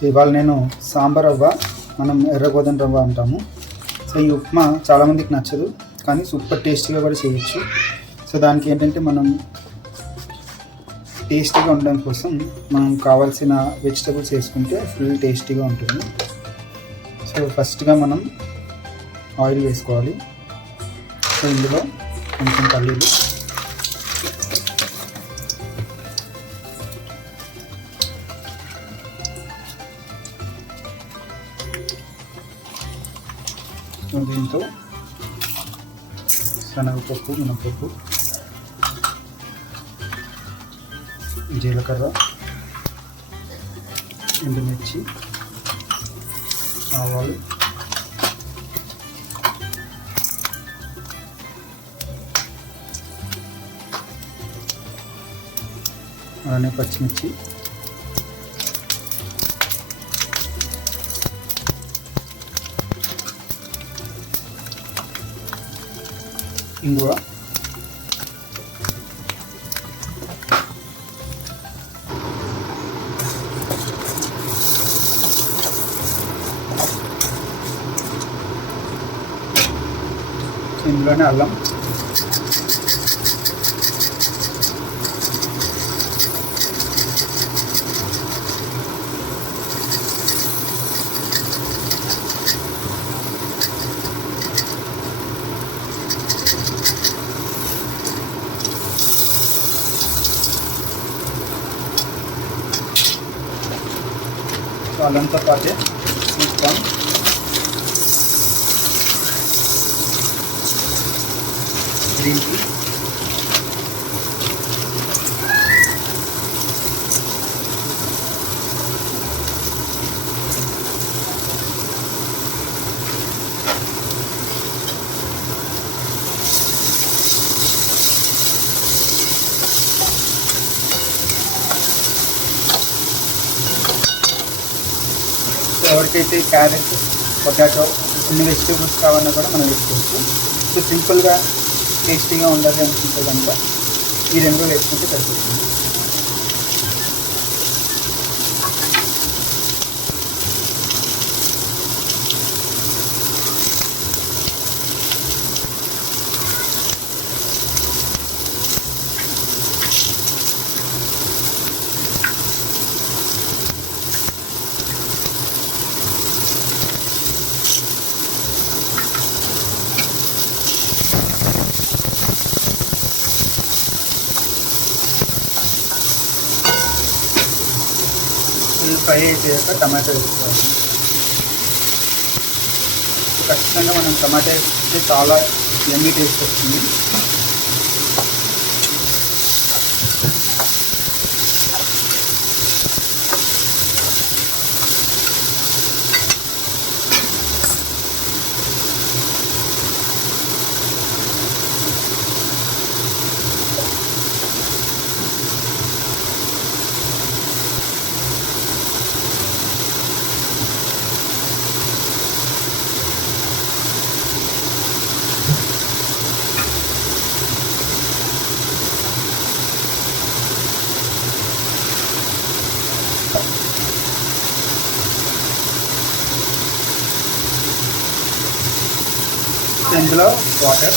So ఇవాళ నేను సాంబార్ రవ్వ మనం ఎర్ర గోధుమ రవ్వ అంటాము. సో ఈ ఉప్మా చాలామందికి నచ్చదు కానీ సూపర్ టేస్టీగా కూడా చేయొచ్చు. సో దానికి ఏంటంటే మనం టేస్టీగా ఉండడం కోసం మనం కావాల్సిన వెజిటబుల్స్ వేసుకుంటే ఫుల్ టేస్టీగా ఉంటుంది. సో ఫస్ట్గా మనం ఆయిల్ వేసుకోవాలి. సో ఇందులో కొంచెం పల్లీలు. దీంతో. శనగపప్పు మినపప్పు జీలకర్ర ఎండుమిర్చి ఆవాలు అలానే పచ్చిమిర్చి. ఇంగువ ఇందులోనే అల్లం अलंका पाते ग्रीन टी ఎవరికైతే క్యారెట్ పొటాటో కొన్ని వెజిటేబుల్స్ కావాలన్నా కూడా మనం వేసుకోవచ్చు. సో సింపుల్గా టేస్టీగా ఉండాలి అనుకుంటే కనుక ఈ రెండు వేసుకుంటే సరిపోతుంది. ఇది ఫ్రై అయిపోయాక టమాటో వేసుకోవాలి. ఖచ్చితంగా మనం టమాటా వేస్తే చాలా ఎమ్మీ టేస్ట్ వస్తుంది. ఇందులో వాటర్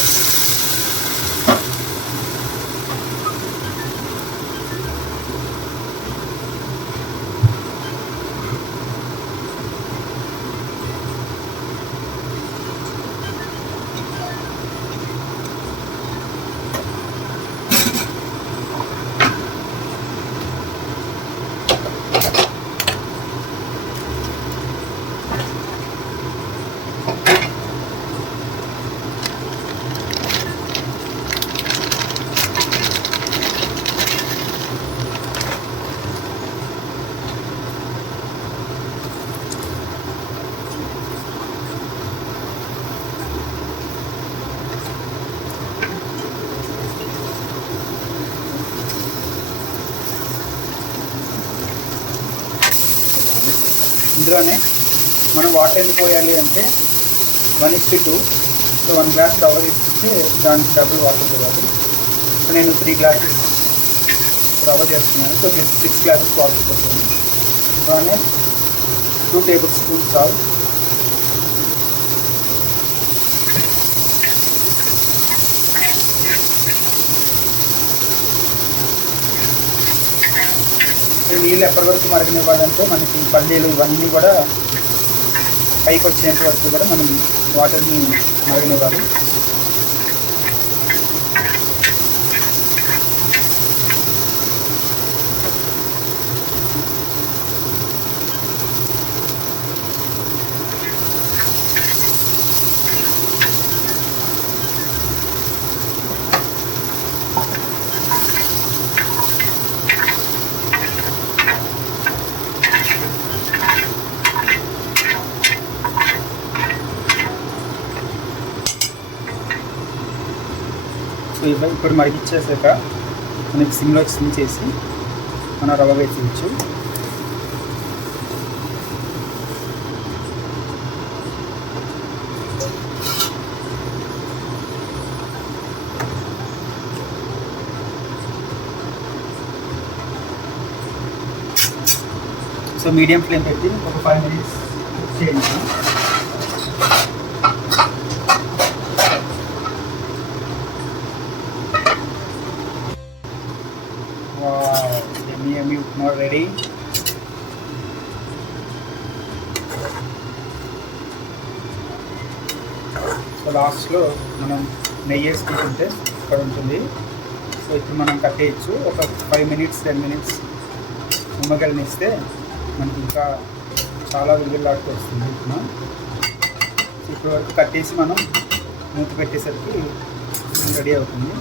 ఇందులోనే మనం వాటర్ ఎందుకు పోయాలి అంటే one is to two so one glass రవ్వ ఇస్తే దానికి డబుల్ వాటర్ పోయాలి సో నేను త్రీ గ్లాసెస్ రవ్వ చేస్తున్నాను. సో సిక్స్ గ్లాసెస్ వాటర్ పోతాను అలానే టూ టేబుల్ స్పూన్ సాల్ట్ నీళ్ళు ఎప్పటి వరకు మరగనివ్వాలంటే మనకి పల్లీలు ఇవన్నీ కూడా పైకి వచ్చేంత వరకు కూడా మనం వాటర్ని మరగనివ్వాలి. సో ఇప్పుడు ఇప్పుడు మరిగిచ్చేసాక మనకి సిమ్లో సిమ్ చేసి మన రవ్వ వేసేయచ్చు సో మీడియం ఫ్లేమ్ పెట్టి ఒక ఫైవ్ మినిట్స్ కుక్ చేయండి. లాస్ట్లో మనం నెయ్యి వేసుకుంటుంటే ఇక్కడ ఉంటుంది. సో ఇప్పుడు మనం కట్టేయచ్చు ఒక ఫైవ్ మినిట్స్ టెన్ మినిట్స్ ఉమ్మగలనిస్తే మనకి ఇంకా చాలా విలువలాడుతూ వస్తుంది ఇప్పుడు. ఇప్పుడు ఇప్పటి వరకు కట్టేసి మనం మూత పెట్టేసరికి రెడీ అవుతుంది.